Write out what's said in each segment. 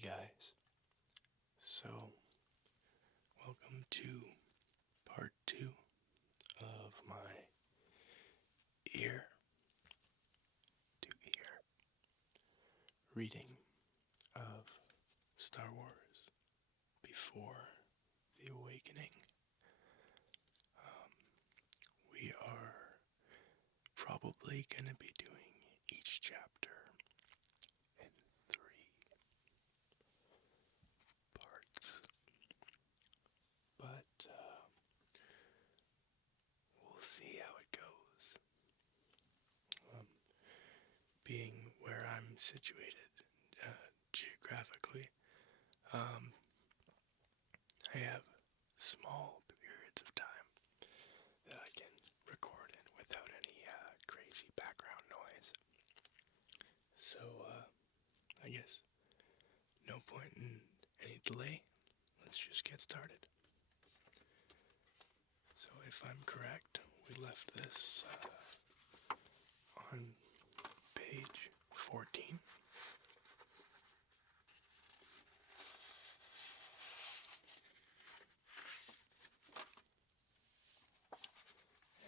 Hey guys, so welcome to part 2 of my ear to ear reading of Star Wars Before the Awakening. We are probably going to be doing each chapter in 3 parts, but we'll see how it goes. Being where I'm situated geographically, I have small periods of time that I can record in without any crazy background noise. So, I guess no point in any delay. Let's just get started. So, if I'm correct, we left this on page 14.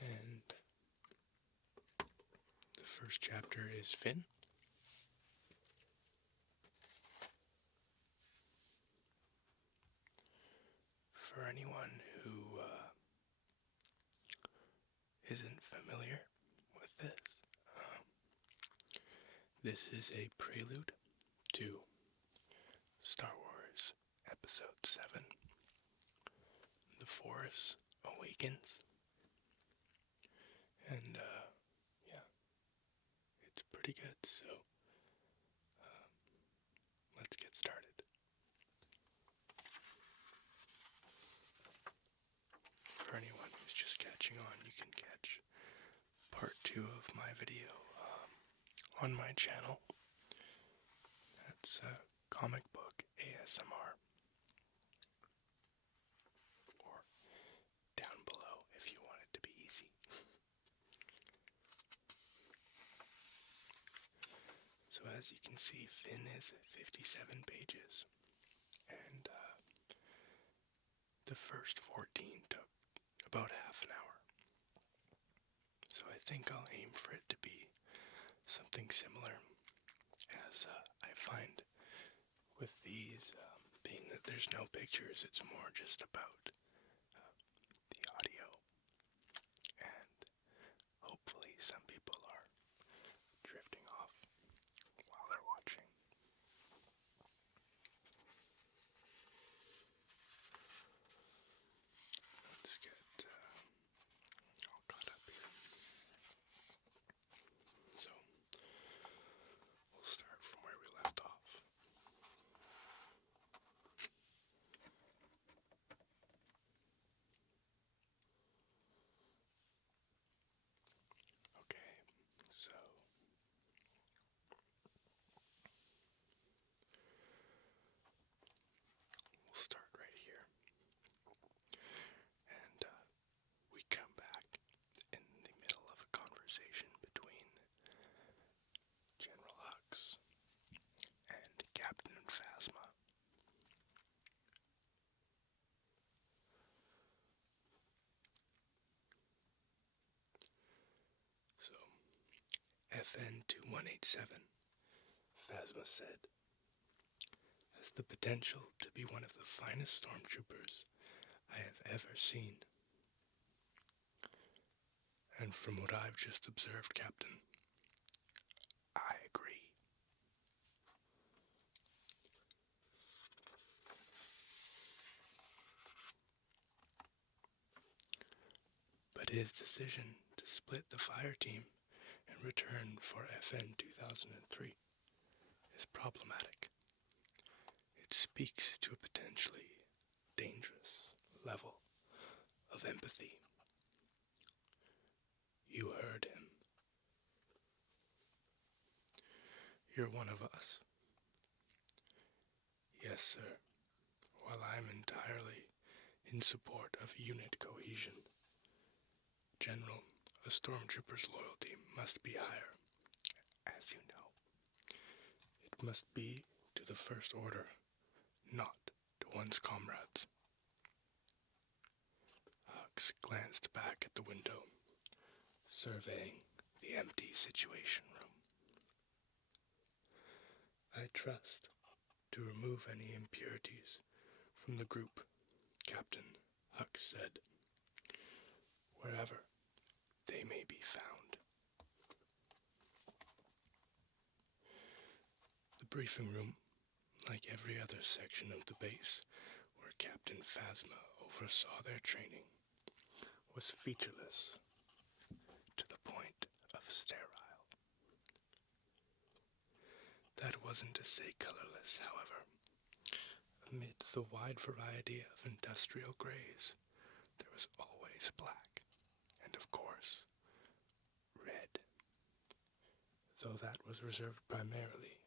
And the first chapter is Finn. For anyone who isn't familiar with this is a prelude to Star Wars Episode 7, The Force Awakens. And, yeah, it's pretty good, so let's get started. For anyone who's just catching on, you can catch part 2 of my video on my channel. That's comic book ASMR. Or down below if you want it to be easy. So as you can see, Finn is 57 pages. And the first 14 took about half an hour. So I think I'll aim for it to be something similar, as I find with these, being that there's no pictures, it's more just about the audio, and hopefully some people are drifting off while they're watching. Let's get all caught up here. So, we'll start from where we left off. Okay, so we'll start right here. And we come back in the middle of a conversation between General Hux and Captain Phasma. So, FN-2187, Phasma said, has the potential to be one of the finest stormtroopers I have ever seen. And from what I've just observed, Captain, I agree. But his decision to split the fire team and return for FN 2003 is problematic. It speaks to a potentially dangerous level of empathy. You heard him. You're one of us. Yes, sir. While I'm entirely in support of unit cohesion, General, a stormtrooper's loyalty must be higher, as you know. It must be to the First Order not to one's comrades. Hux glanced back at the window, surveying the empty Situation Room. I trust to remove any impurities from the group, Captain Hux said, wherever they may be found. The briefing room, like every other section of the base where Captain Phasma oversaw their training, was featureless to the point of sterile. That wasn't to say colorless, however. Amid the wide variety of industrial grays, there was always black, and of course, red, though that was reserved primarily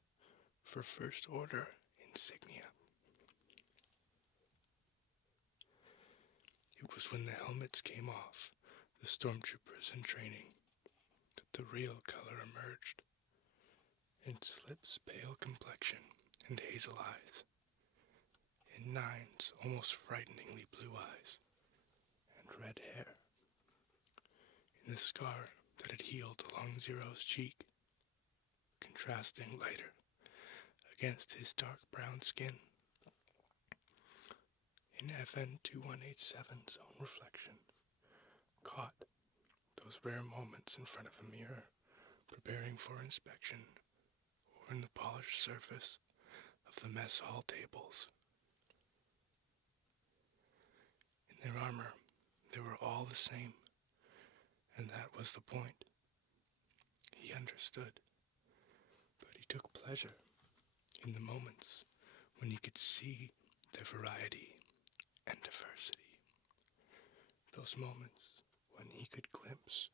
for First Order insignia. It was when the helmets came off the stormtroopers in training that the real color emerged, in Slip's pale complexion and hazel eyes, in Nine's almost frighteningly blue eyes and red hair, in the scar that had healed along Zero's cheek, contrasting lighter against his dark brown skin, in FN2187's own reflection, caught those rare moments in front of a mirror, preparing for inspection, or in the polished surface of the mess hall tables. In their armor, they were all the same, and that was the point. He understood, but he took pleasure in the moments when he could see their variety and diversity. Those moments when he could glimpse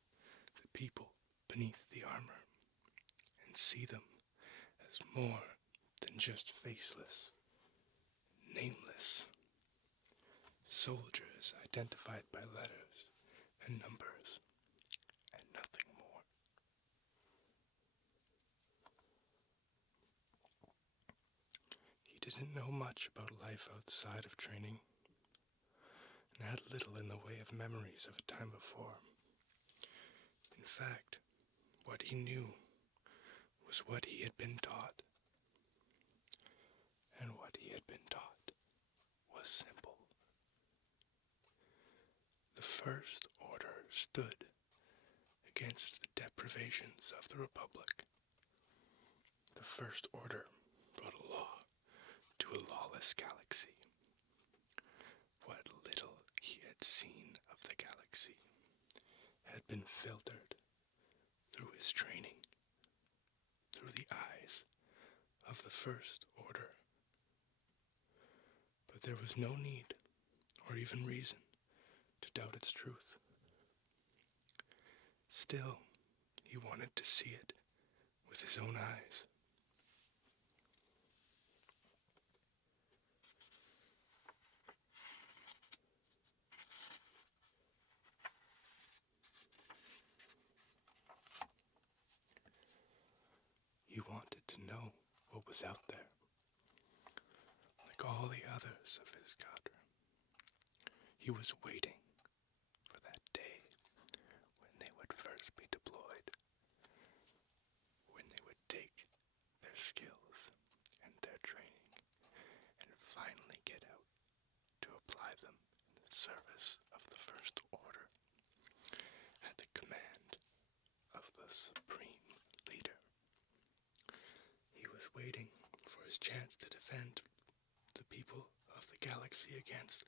the people beneath the armor and see them as more than just faceless, nameless soldiers identified by letters and numbers and nothing more. He didn't know much about life outside of training, and had little in the way of memories of a time before. In fact, what he knew was what he had been taught. And what he had been taught was simple. The First Order stood against the deprivations of the Republic. The First Order brought a law to a lawless galaxy. What little he had seen of the galaxy had been filtered through his training, through the eyes of the First Order. But there was no need, or even reason, to doubt its truth. Still, he wanted to see it with his own eyes. He wanted to know what was out there, like all the others of his cadre. He was waiting for that day when they would first be deployed, when they would take their skills and their training and finally get out to apply them in the service of the First Order at the command of the Supreme Leader. He was waiting for his chance to defend the people of the galaxy against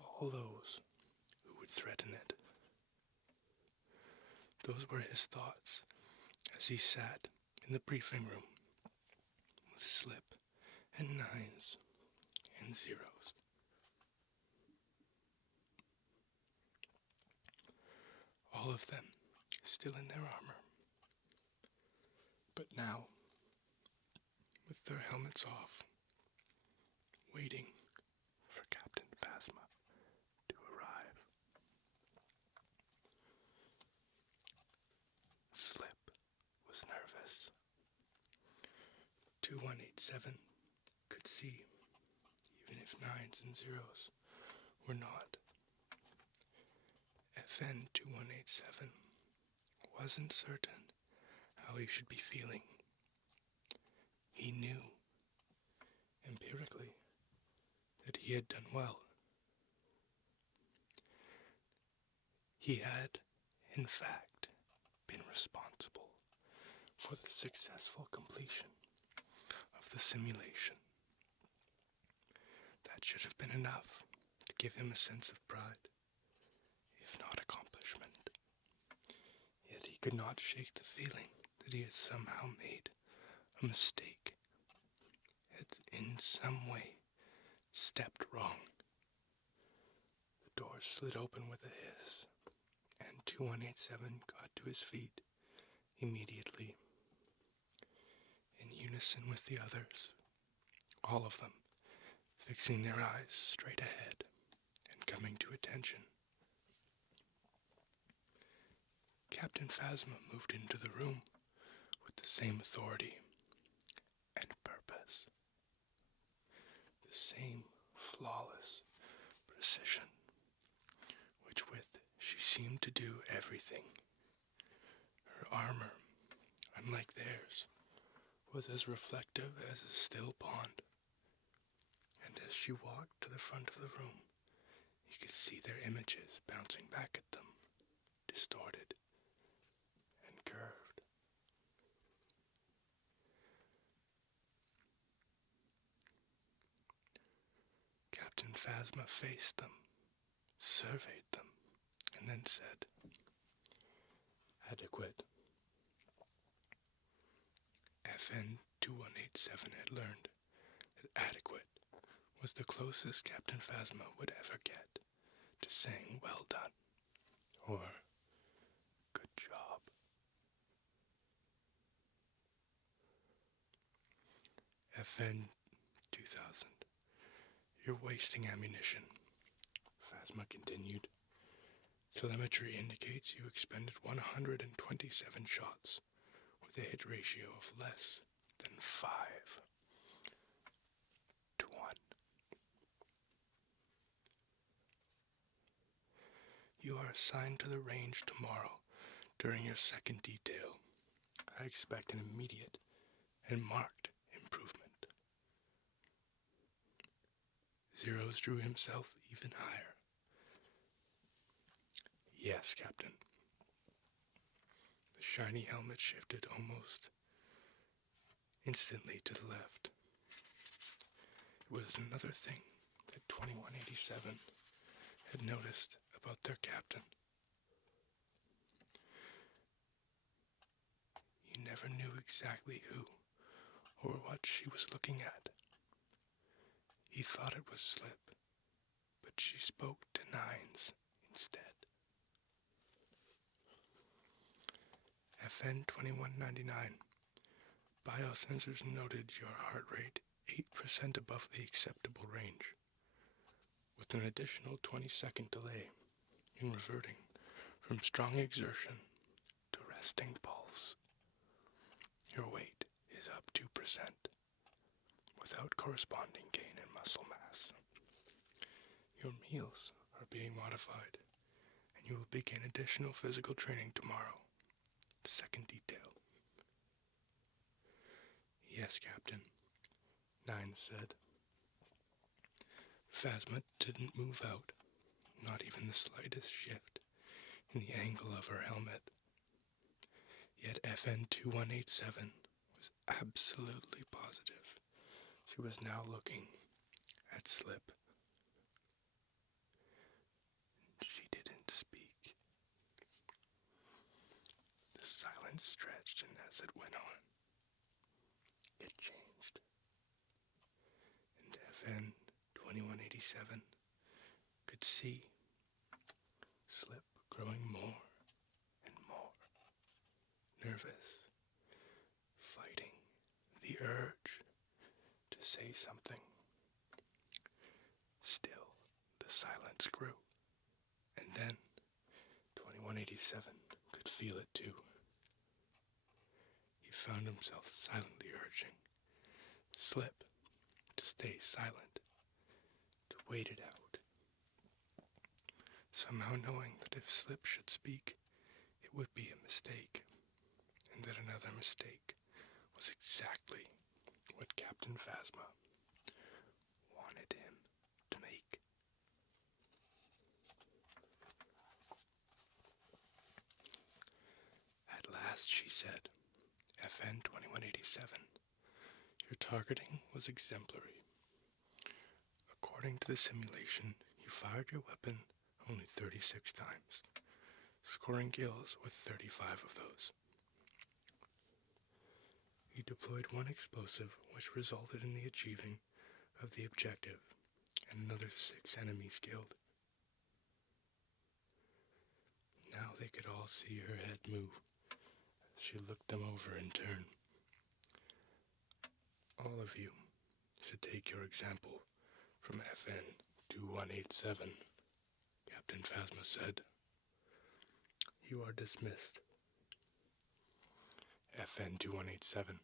all those who would threaten it. Those were his thoughts as he sat in the briefing room with Slip and Nines and Zeros. All of them still in their armor, but now with their helmets off, waiting for Captain Phasma to arrive. Slip was nervous. 2187 could see even if 9s and 0s were not. FN 2187 wasn't certain how he should be feeling. He knew, empirically, that he had done well. He had, in fact, been responsible for the successful completion of the simulation. That should have been enough to give him a sense of pride, if not accomplishment. Yet he could not shake the feeling that he had somehow made a mistake, had in some way stepped wrong. The door slid open with a hiss, and 2187 got to his feet immediately, in unison with the others, all of them fixing their eyes straight ahead and coming to attention. Captain Phasma moved into the room with the same authority and purpose, the same flawless precision, which with she seemed to do everything. Her armor, unlike theirs, was as reflective as a still pond, and as she walked to the front of the room, you could see their images bouncing back at them, distorted and curved. Captain Phasma faced them, surveyed them, and then said, "Adequate." FN 2187 had learned that adequate was the closest Captain Phasma would ever get to saying well done, or good job. FN 2000, "You're wasting ammunition," Phasma continued. "Telemetry indicates you expended 127 shots, with a hit ratio of less than 5 to 1. You are assigned to the range tomorrow during your second detail. I expect an immediate and marked improvement." Zeros drew himself even higher. "Yes, Captain." The shiny helmet shifted almost instantly to the left. It was another thing that 2187 had noticed about their captain. He never knew exactly who or what she was looking at. He thought it was Slip, but she spoke to 9s instead. FN 2199, biosensors noted your heart rate 8% above the acceptable range, with an additional 20-second delay in reverting from strong exertion to resting pulse. Your weight is up 2%, without corresponding gain in muscle mass. Your meals are being modified, and you will begin additional physical training tomorrow. Second detail. Yes, Captain, 9 said. Phasma didn't move out, not even the slightest shift in the angle of her helmet. Yet FN 2187 was absolutely positive she was now looking at Slip. She didn't speak. The silence stretched, and as it went on, it changed. And FN 2187 could see Slip growing more and more nervous, fighting the urge to say something. Still, the silence grew, and then 2187 could feel it too. He found himself silently urging Slip to stay silent waited out, somehow knowing that if Slip should speak, it would be a mistake, and that another mistake was exactly what Captain Phasma wanted him to make. At last she said, FN 2187, your targeting was exemplary. According to the simulation, you fired your weapon only 36 times, scoring kills with 35 of those. You deployed one explosive, which resulted in the achieving of the objective, and another 6 enemies killed. Now they could all see her head move as she looked them over in turn. All of you should take your example from FN 2187, Captain Phasma said. You are dismissed. FN 2187.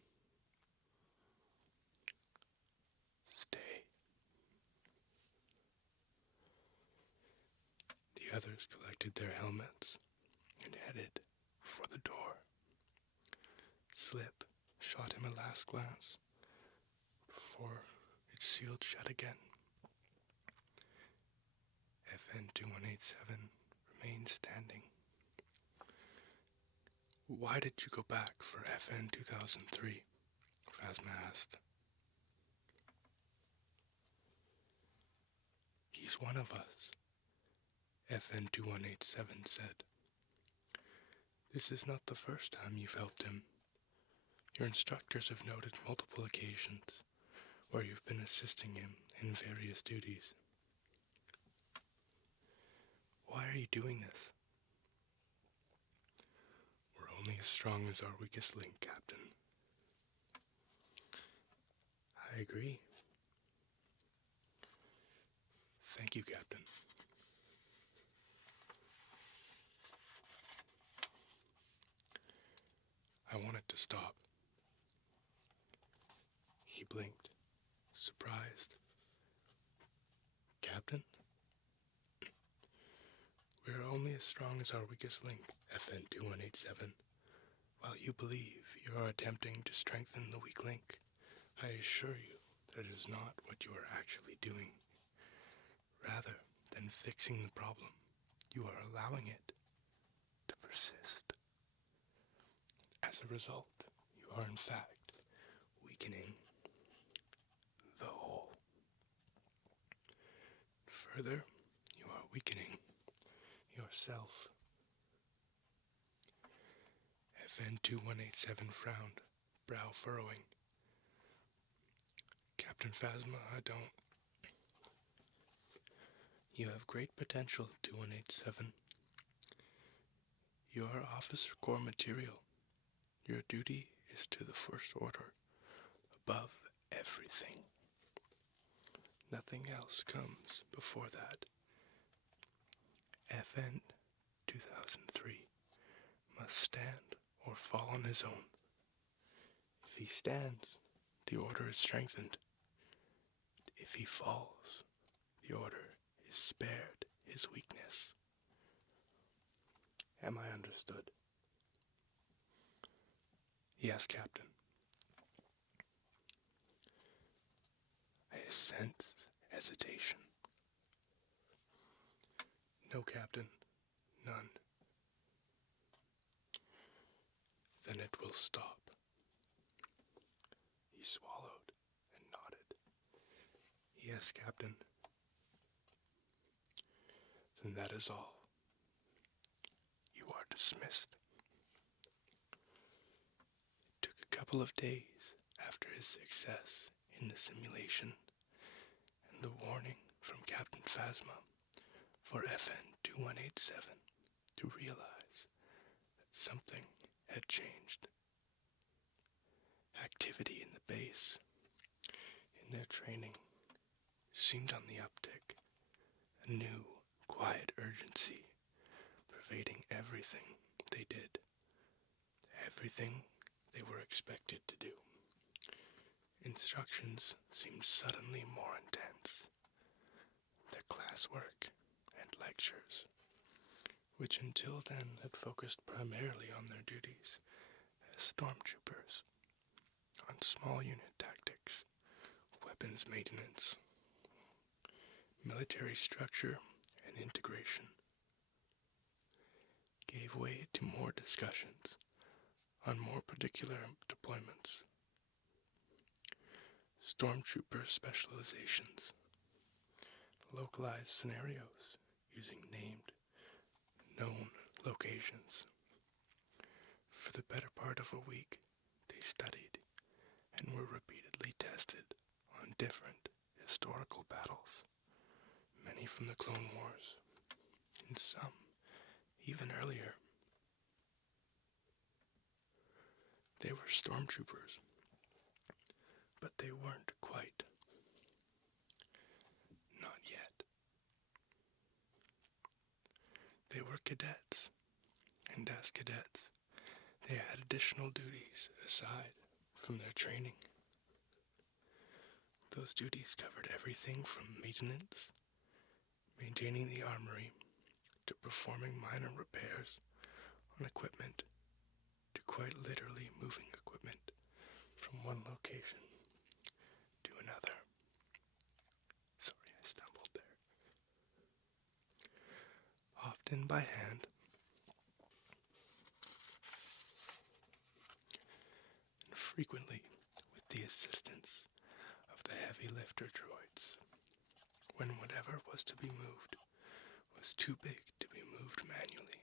Stay. The others collected their helmets and headed for the door. Slip shot him a last glance before it sealed shut again. FN 2187 remained standing. Why did you go back for FN 2003? Phasma asked. He's one of us, FN 2187 said. This is not the first time you've helped him. Your instructors have noted multiple occasions where you've been assisting him in various duties. Why are you doing this? We're only as strong as our weakest link, Captain. I agree. Thank you, Captain. I wanted to stop. He blinked, surprised. Captain? We're only as strong as our weakest link, FN 2187. While you believe you are attempting to strengthen the weak link, I assure you that it is not what you are actually doing. Rather than fixing the problem, you are allowing it to persist. As a result, you are in fact weakening the whole. Further, you are weakening yourself. FN 2187 frowned, brow furrowing. Captain Phasma, I don't. You have great potential, 2187. You are officer core material. Your duty is to the First Order, above everything. Nothing else comes before that. FN 2003 must stand or fall on his own. If he stands, the Order is strengthened. If he falls, the Order is spared his weakness. Am I understood? Yes, Captain. I sense hesitation. No, Captain. None. Then it will stop. He swallowed and nodded. Yes, Captain. Then that is all. You are dismissed. It took a couple of days after his success in the simulation and the warning from Captain Phasma for FN 2187 to realize that something had changed. Activity in the base, in their training, seemed on the uptick. A new, quiet urgency pervading everything they did, everything they were expected to do. Instructions seemed suddenly more intense. classwork, and lectures, which until then had focused primarily on their duties as stormtroopers, on small unit tactics, weapons maintenance, military structure, and integration, gave way to more discussions on more particular deployments, stormtrooper specializations, localized scenarios using named, known locations. For the better part of a week, they studied and were repeatedly tested on different historical battles, many from the Clone Wars, and some even earlier. They were stormtroopers, but they weren't quite. Not yet. They were cadets, and as cadets, they had additional duties aside from their training. Those duties covered everything from maintenance, maintaining the armory, to performing minor repairs on equipment, to quite literally moving equipment from one location to another. Sorry, I stumbled there. Often by hand, and frequently with the assistance of the heavy lifter droids, when whatever was to be moved was too big to be moved manually.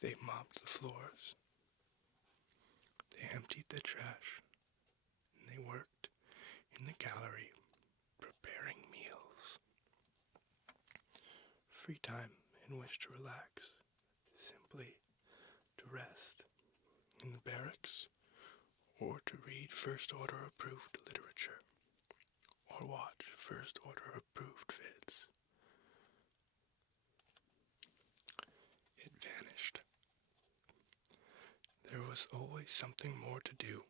They mopped the floors, they emptied the trash, and they worked in the gallery preparing meals. Free time in which to relax, simply to rest in the barracks, or to read First Order approved literature, or watch First Order approved vids. It vanished. There was always something more to do,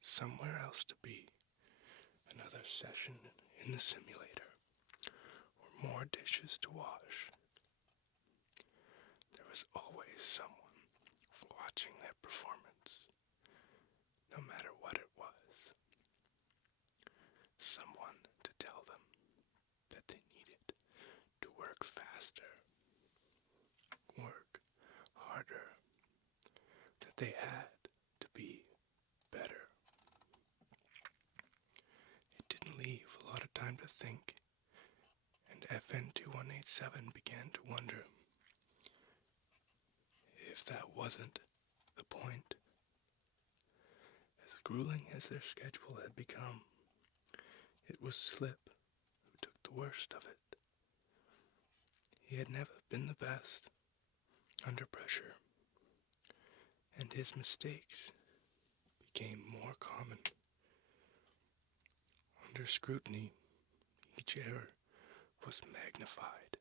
somewhere else to be, another session in the simulator, or more dishes to wash. There was always someone watching their performance, no matter what it was. Someone to tell them that they needed to work faster, work harder, that they had to be better. It didn't leave a lot of time to think, and FN2187 began to wonder if that wasn't the point. As grueling as their schedule had become, it was Slip who took the worst of it. He had never been the best under pressure, and his mistakes became more common. Under scrutiny, each error was magnified.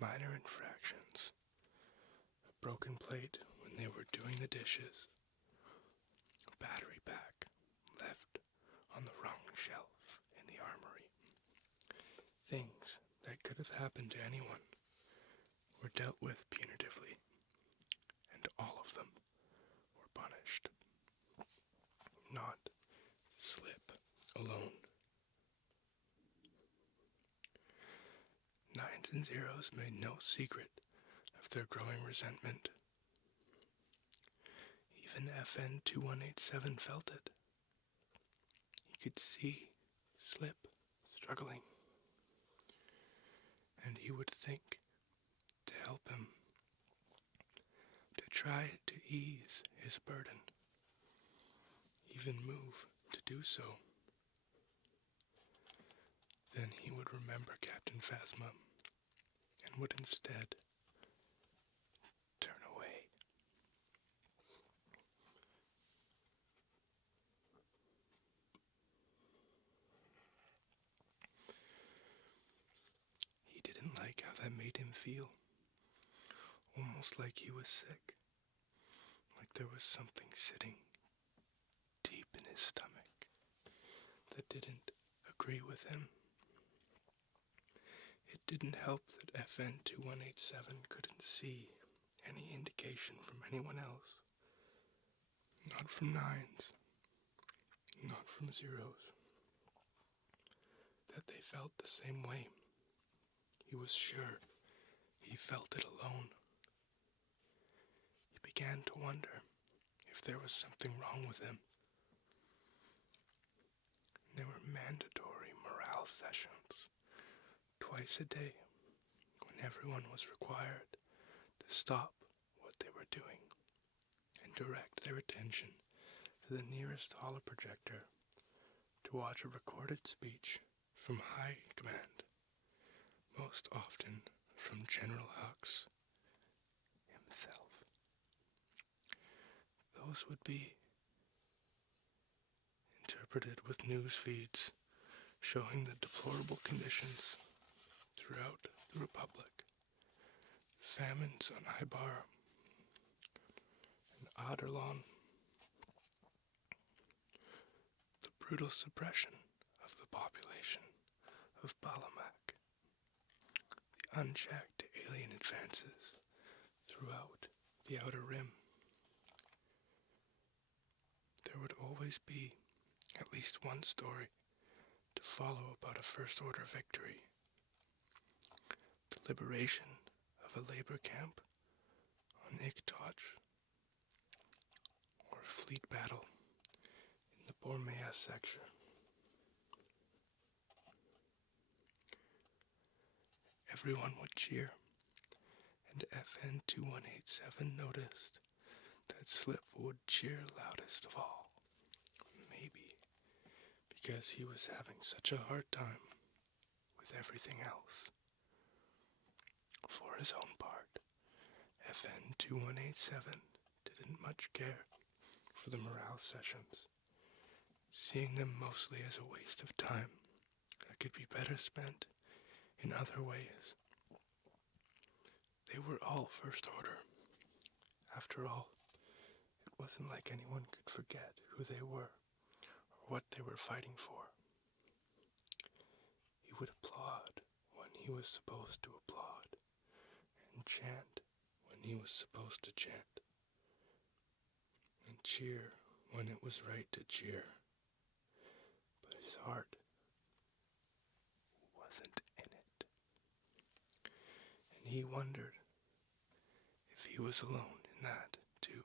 Minor infractions, a broken plate when they were doing the dishes, a battery pack left on the wrong shelf in the armory. Things that could have happened to anyone were dealt with punitively, and all of them were punished. Not Slip alone. Nines and zeros made no secret of their growing resentment. Even FN2187 felt it. He could see Slip struggling, and he would think to help him, to try to ease his burden, even move to do so. Then he would remember Captain Phasma and would instead turn away. He didn't like how that made him feel, almost like he was sick, like there was something sitting deep in his stomach that didn't agree with him. didn't help that FN-2187 couldn't see any indication from anyone else. Not from nines, not from zeros. That they felt the same way. He was sure he felt it alone. He began to wonder if there was something wrong with him. There were mandatory morale sessions, twice a day, when everyone was required to stop what they were doing and direct their attention to the nearest holoprojector to watch a recorded speech from high command, most often from General Hux himself. Those would be interpreted with news feeds showing the deplorable conditions throughout the Republic. Famines on Ibar and Aderlon, the brutal suppression of the population of Balamak, the unchecked alien advances throughout the Outer Rim. There would always be at least one story to follow about a First Order victory. The liberation of a labor camp on Iktoch, or a fleet battle in the Bormea sector. Everyone would cheer, and FN-2187 noticed that Slip would cheer loudest of all, maybe because he was having such a hard time with everything else. For his own part, FN-2187 didn't much care for the morale sessions, seeing them mostly as a waste of time that could be better spent in other ways. They were all First Order. After all, it wasn't like anyone could forget who they were or what they were fighting for. He would applaud when he was supposed to applaud, and chant when he was supposed to chant, and cheer when it was right to cheer. But his heart wasn't in it. And he wondered if he was alone in that, too.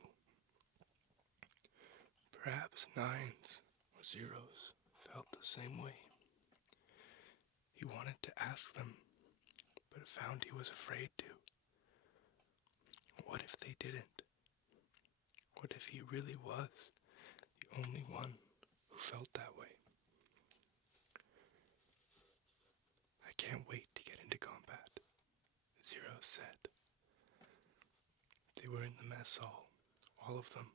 Perhaps nines or zeros felt the same way. He wanted to ask them, but found he was afraid to. What if they didn't? What if he really was the only one who felt that way? I can't wait to get into combat, Zero said. They were in the mess hall, all of them,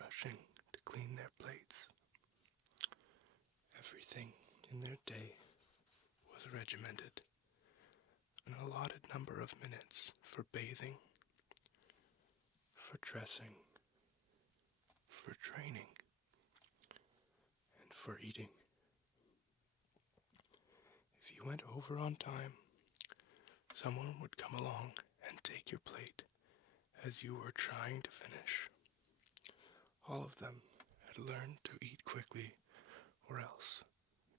rushing to clean their plates. Everything in their day was regimented, an allotted number of minutes for bathing, for dressing, for training, and for eating. If you went over on time, someone would come along and take your plate as you were trying to finish. All of them had learned to eat quickly or else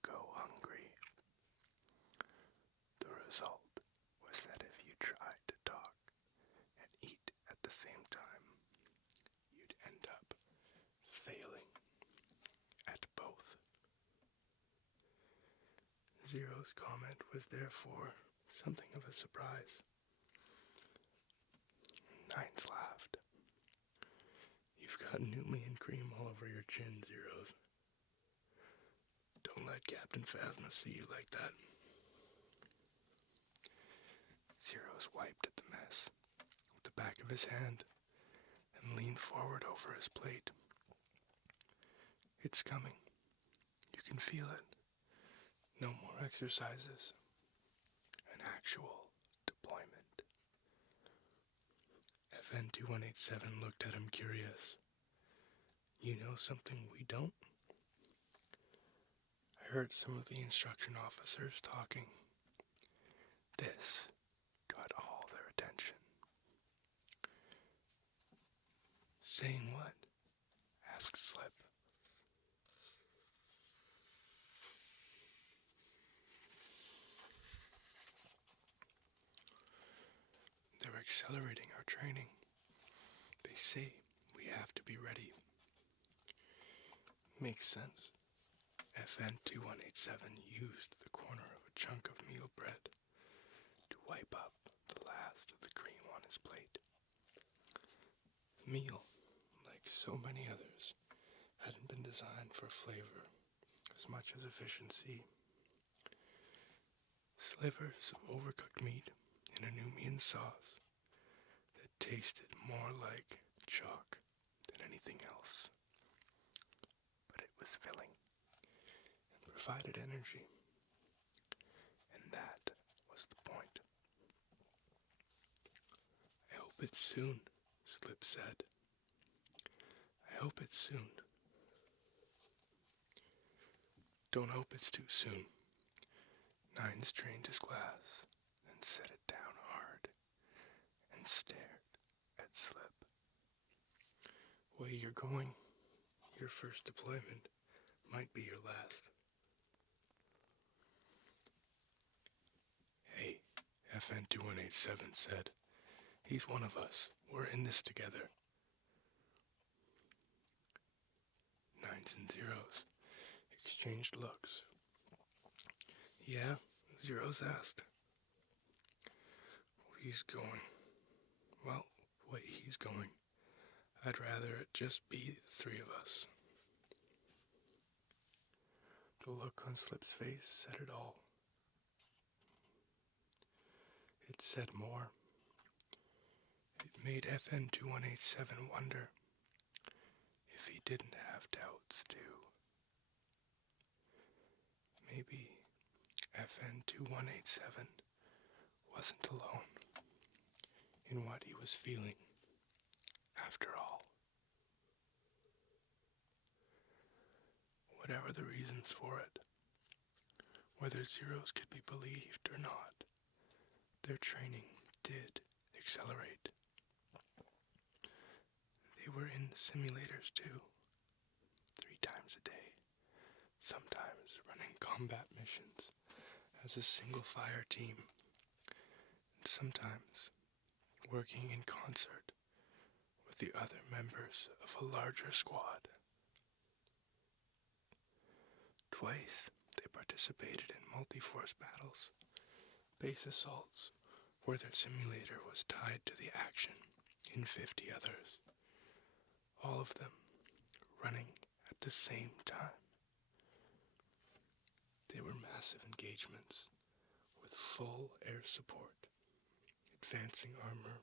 go hungry. The result was that if you tried to talk and eat at the same time, you'd end up failing at both. Zero's comment was therefore something of a surprise. Nines laughed. You've got Numian cream all over your chin, Zeros. Don't let Captain Phasma see you like that. Zeros wiped at the mess with the back of his hand and leaned forward over his plate. It's coming. You can feel it. No more exercises. An actual deployment. FN-2187 looked at him curious. You know something we don't? I heard some of the instruction officers talking. This got all their attention. Saying what? Asked Slip. They're accelerating our training. They say we have to be ready. Makes sense. FN-2187 used the corner of a chunk of meal bread to wipe up the last of the cream on his plate. The meal, like so many others, hadn't been designed for flavor as much as efficiency. Slivers of overcooked meat in a Numian sauce that tasted more like chalk than anything else. But it was filling and provided energy. And that was the point. I hope it's soon, Slip said. I hope it's soon. Don't hope it's too soon. Nines drained his glass, then set it down hard and stared at Slip. Way you're going, your first deployment might be your last. Hey, FN-2187 said. He's one of us. We're in this together. Nines and zeros exchanged looks. Yeah, Zeros asked. He's going. Well, way he's going. I'd rather it just be the three of us. The look on Slip's face said it all. It said more. It made FN-2187 wonder if he didn't have doubts too. Maybe FN-2187 wasn't alone in what he was feeling after all. Whatever the reasons for it, whether Zeros could be believed or not, their training did accelerate. They were in simulators too, 3 times a day, sometimes running combat missions as a single fire team, and sometimes working in concert with the other members of a larger squad. Twice they participated in multi-force battles, base assaults, where their simulator was tied to the action in 50 others, all of them running at the same time. They were massive engagements with full air support, advancing armor,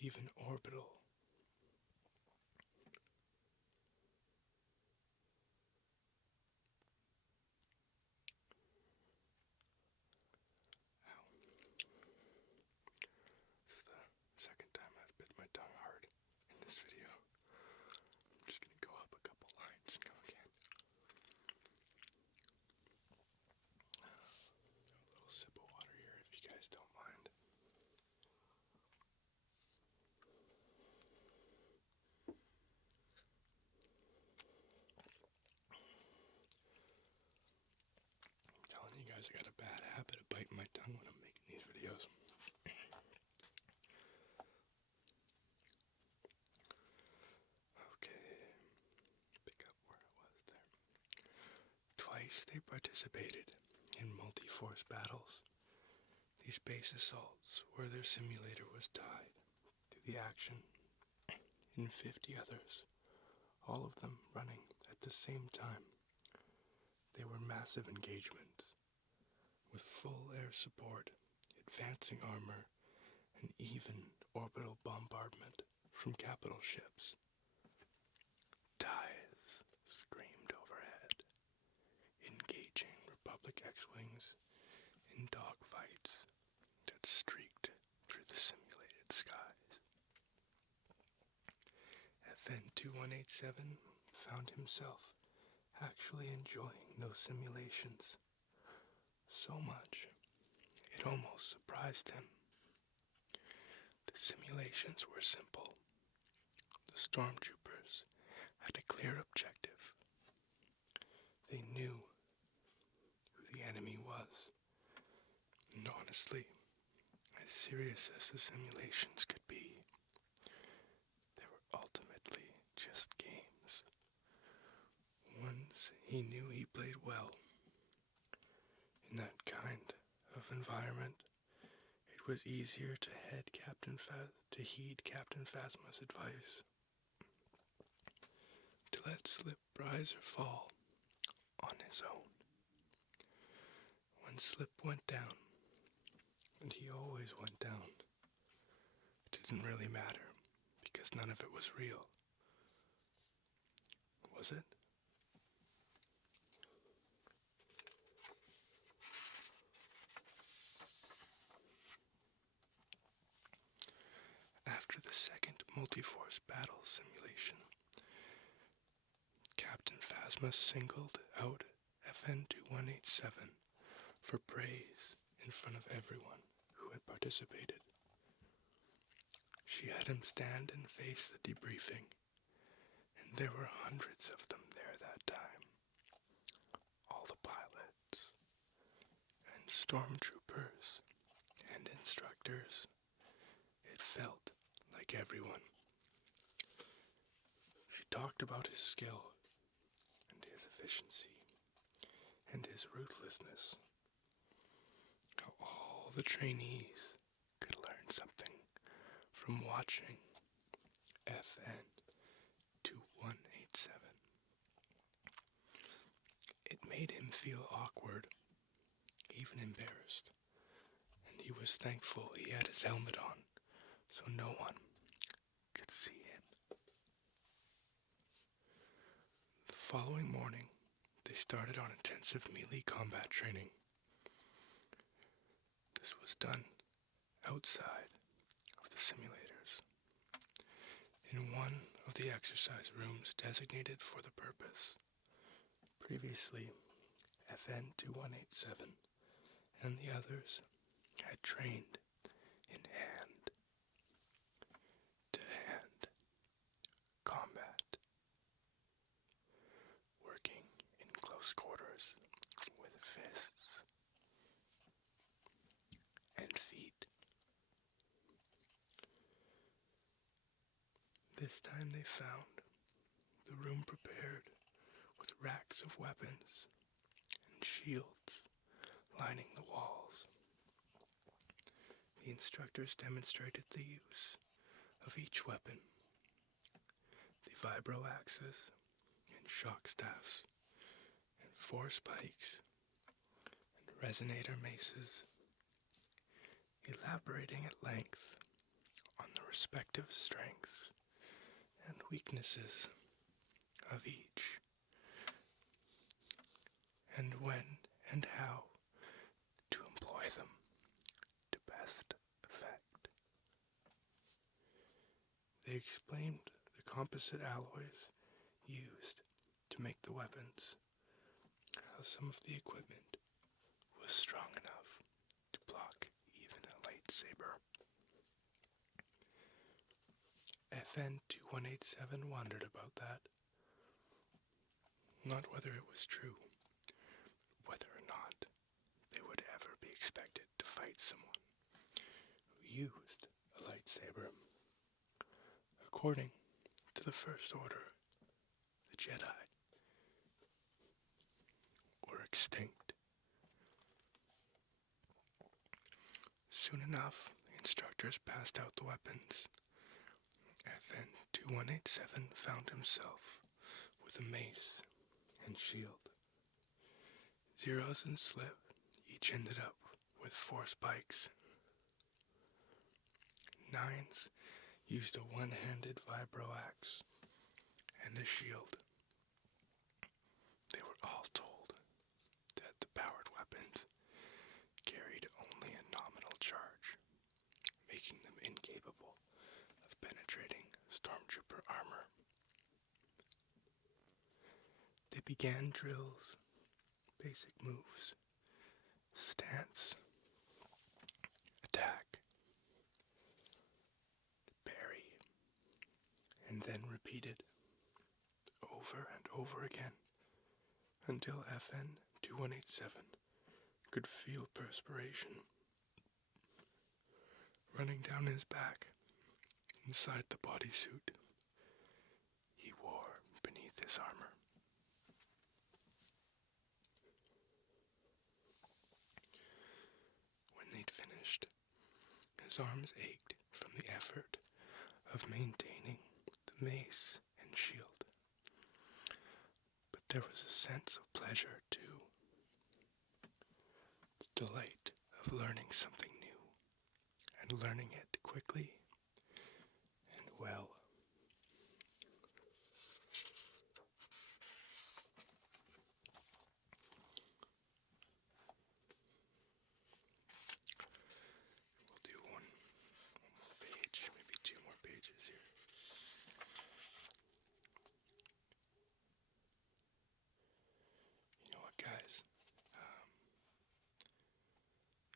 even orbital. This is the second time I've bit my tongue hard in this video. I'm just gonna go up a couple lines and go again. A little sip of water here if you guys don't mind. I'm telling you guys, I got a bad habit of biting my tongue when I'm making these videos. Okay, pick up where I was there. Twice they participated in multi-force battles. These base assaults where their simulator was tied to the action in 50 others, all of them running at the same time. They were massive engagements with full air support, advancing armor, and even orbital bombardment from capital ships. Ties screamed overhead, engaging Republic X-Wings in dogfights that streaked through the simulated skies. FN-2187 found himself actually enjoying those simulations so much It almost surprised him. The simulations were simple. The stormtroopers had a clear objective. They knew who the enemy was. And honestly, as serious as the simulations could be, they were ultimately just games. Once he knew he played well in that kind of environment, it was easier to heed Captain Phasma's advice, to let slip rise or fall on his own. When Slip went down, and he always went down, it didn't really matter, because none of it was real. Was it? After the second multi-force battle simulation, Captain Phasma singled out FN-2187 for praise in front of everyone who had participated. She had him stand and face the debriefing, and there were hundreds of them there that time. All the pilots, and stormtroopers, and instructors. It felt like everyone. She talked about his skill, and his efficiency, and his ruthlessness. How all the trainees could learn something from watching FN-2187. It made him feel awkward, even embarrassed, and he was thankful he had his helmet on, so no one could see him. The following morning, they started on intensive melee combat training. This was done outside of the simulators, in one of the exercise rooms designated for the purpose. Previously, FN-2187 and the others had trained in hand-to-hand combat, working in close quarters with fists and feet. This time they found the room prepared with racks of weapons and shields lining the walls. The instructors demonstrated the use of each weapon, the vibro axes and shock staffs and force pikes and resonator maces, elaborating at length on the respective strengths and weaknesses of each, and when and how to employ them to best effect. They explained the composite alloys used to make the weapons, how some of the equipment was strong enough to block even a lightsaber. FN-2187 wondered about that. Not whether it was true, but whether or not they would ever be expected to fight someone who used a lightsaber. According to the First Order, the Jedi were extinct. Soon enough, the instructors passed out the weapons. FN-2187 found himself with a mace and shield. Zeros and Slip each ended up with force spikes. Nines used a one-handed vibro axe and a shield. They were all told that the powered weapons carried only a nominal charge, making them incapable of penetrating stormtrooper armor. They began drills, basic moves, stance, attack, parry, and then repeated over and over again until FN 2187 could feel perspiration running down his back inside the bodysuit he wore beneath his armor. When they'd finished, his arms ached from the effort of maintaining the mace and shield. But there was a sense of pleasure, too. The delight of learning something new, and learning it quickly and well. We'll do one more page, maybe two more pages here. You know what, guys?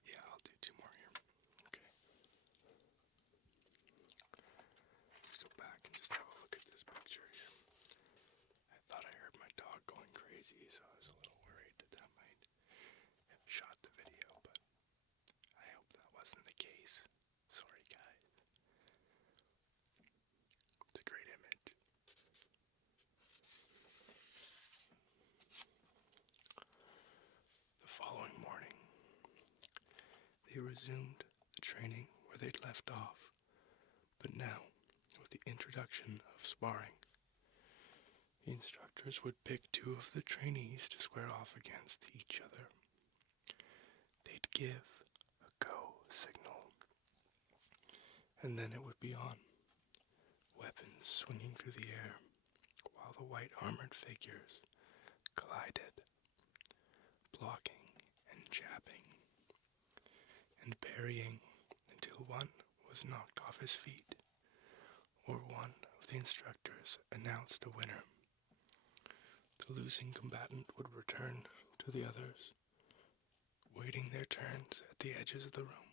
Yeah, I'll do two more here. Okay. Let's go back and just have a look at this picture here. I thought I heard my dog going crazy, so I was a little worried that that might have shot the video, but I hope that wasn't the case. Sorry, guys. It's a great image. The following morning, they resumed the training where they'd left off, but now with the introduction of sparring. The instructors would pick two of the trainees to square off against each other. They'd give a go signal, and then it would be on, weapons swinging through the air, while the white armored figures collided, blocking and jabbing, and parrying until one was knocked off his feet, or one of the instructors announced a winner. The losing combatant would return to the others, waiting their turns at the edges of the room,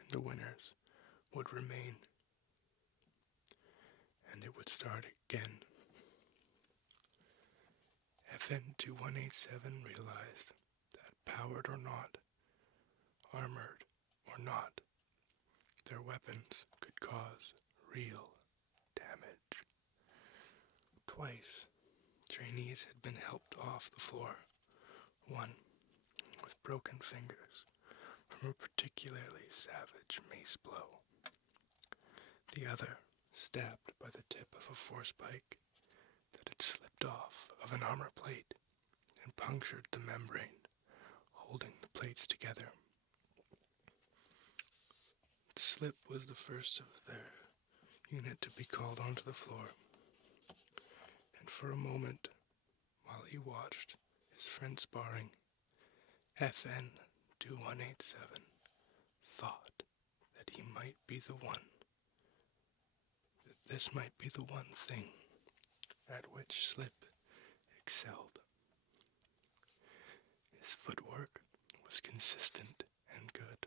and the winners would remain, and it would start again. FN 2187 realized that powered or not, armored or not, their weapons could cause real damage. Twice, trainees had been helped off the floor, one with broken fingers from a particularly savage mace blow, the other stabbed by the tip of a force pike that had slipped off of an armor plate and punctured the membrane holding the plates together. The slip was the first of their unit to be called onto the floor, and for a moment, while he watched his friend sparring, FN 2187 thought that he might be the one, that this might be the one thing at which Slip excelled. His footwork was consistent and good,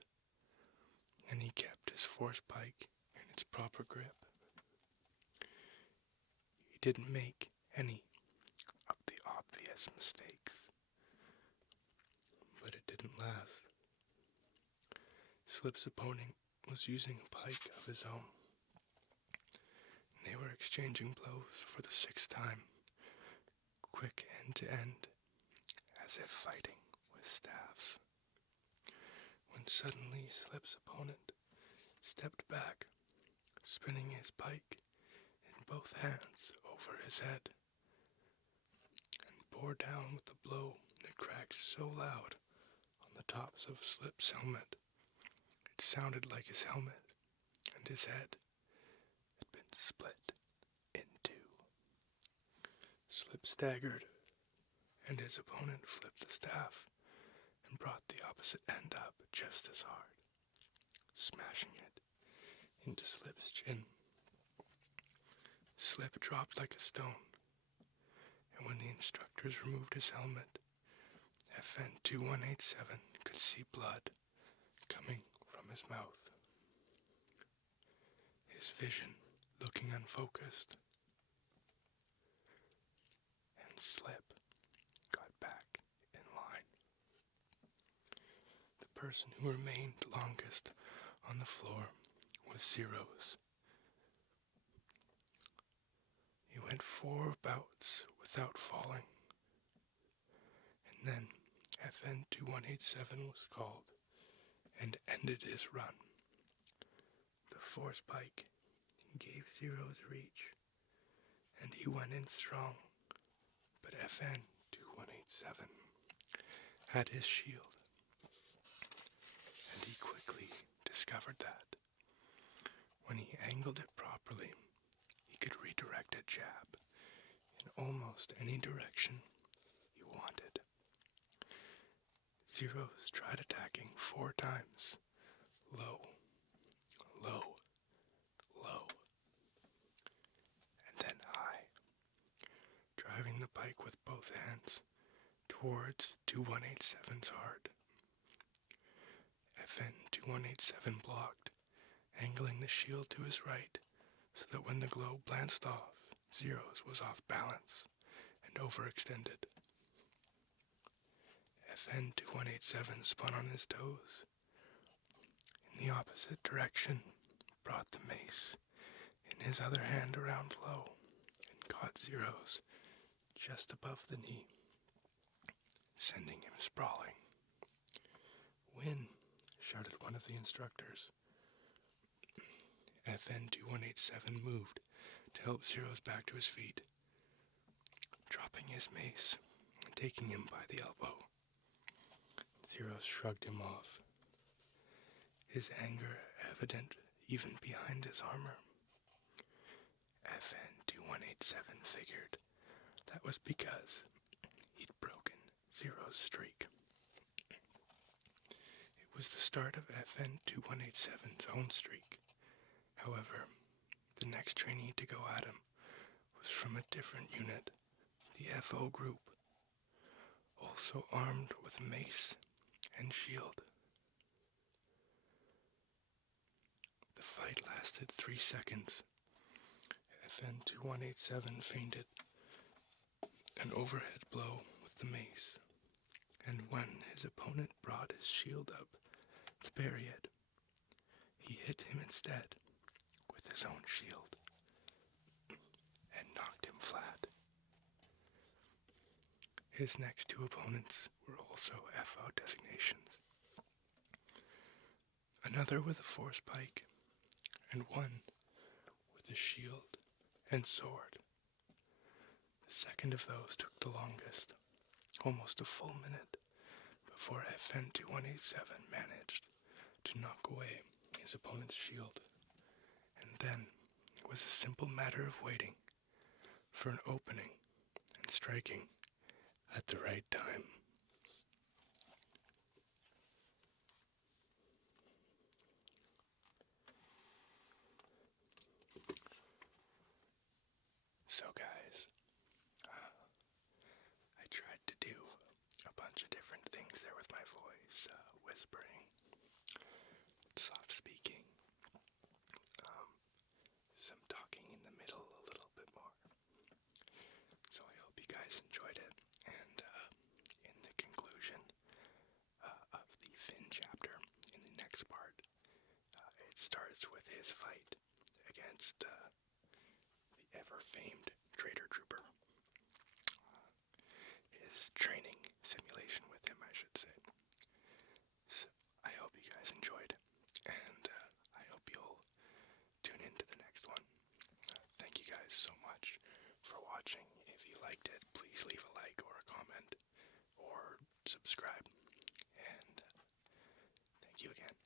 and he kept his force pike in its proper grip. He didn't make any of the obvious mistakes, but it didn't last. Slip's opponent was using a pike of his own. They were exchanging blows for the sixth time, quick end to end, as if fighting with staffs. When suddenly Slip's opponent stepped back, spinning his pike in both hands over his head, and bore down with a blow that cracked so loud on the tops of Slip's helmet, it sounded like his helmet and his head had been split in two. Slip staggered, and his opponent flipped the staff and brought the opposite end up just as hard, smashing it into Slip's chin. Slip dropped like a stone, and when the instructors removed his helmet, FN 2187 could see blood coming from from his mouth. His vision looking unfocused, and Slip got back in line. The person who remained longest on the floor was Zeros. He went 4 bouts without falling, and then FN 2187 was called and ended his run. The force pike gave Zero's reach, and he went in strong, but FN 2187 had his shield, and he quickly discovered that when he angled it properly, he could redirect a jab in almost any direction he wanted. Zeros tried attacking 4 times, low, low, low, and then high, driving the pike with both hands towards 2187's heart. FN 2187 blocked, angling the shield to his right so that when the globe glanced off, Zeros was off balance and overextended. FN 2187 spun on his toes in the opposite direction, brought the mace in his other hand around low, and caught Zeros just above the knee, sending him sprawling. "Win," shouted one of the instructors. FN 2187 moved to help Zeros back to his feet, dropping his mace and taking him by the elbow. Zeros shrugged him off, his anger evident even behind his armor. FN 2187 figured that was because he'd broken Zero's streak. It was the start of FN 2187's own streak. However, the next trainee to go at him was from a different unit, the FO group, also armed with a mace and shield. The fight lasted 3 seconds. FN 2187 feinted an overhead blow with the mace, and when his opponent brought his shield up to parry it, he hit him instead with his own shield and knocked him flat. His next 2 opponents were also FO designations. Another with a force pike, and one with a shield and sword. The second of those took the longest, almost a full minute, before FN 2187 managed to knock away his opponent's shield, and then it was a simple matter of waiting for an opening and striking at the right time. So guys, I tried to do a bunch of different things there with my voice, whispering, soft speaking, some talking in the middle a little bit more. So I hope you guys enjoyed it, and in the conclusion of the Finn chapter, in the next part, it starts with his fight against the ever-famed Trader Trooper. His training simulation with him, I should say. So I hope you guys enjoyed, and I hope you'll tune into the next one. Thank you guys so much for watching. If you liked it, please leave a like or a comment or subscribe, and thank you again.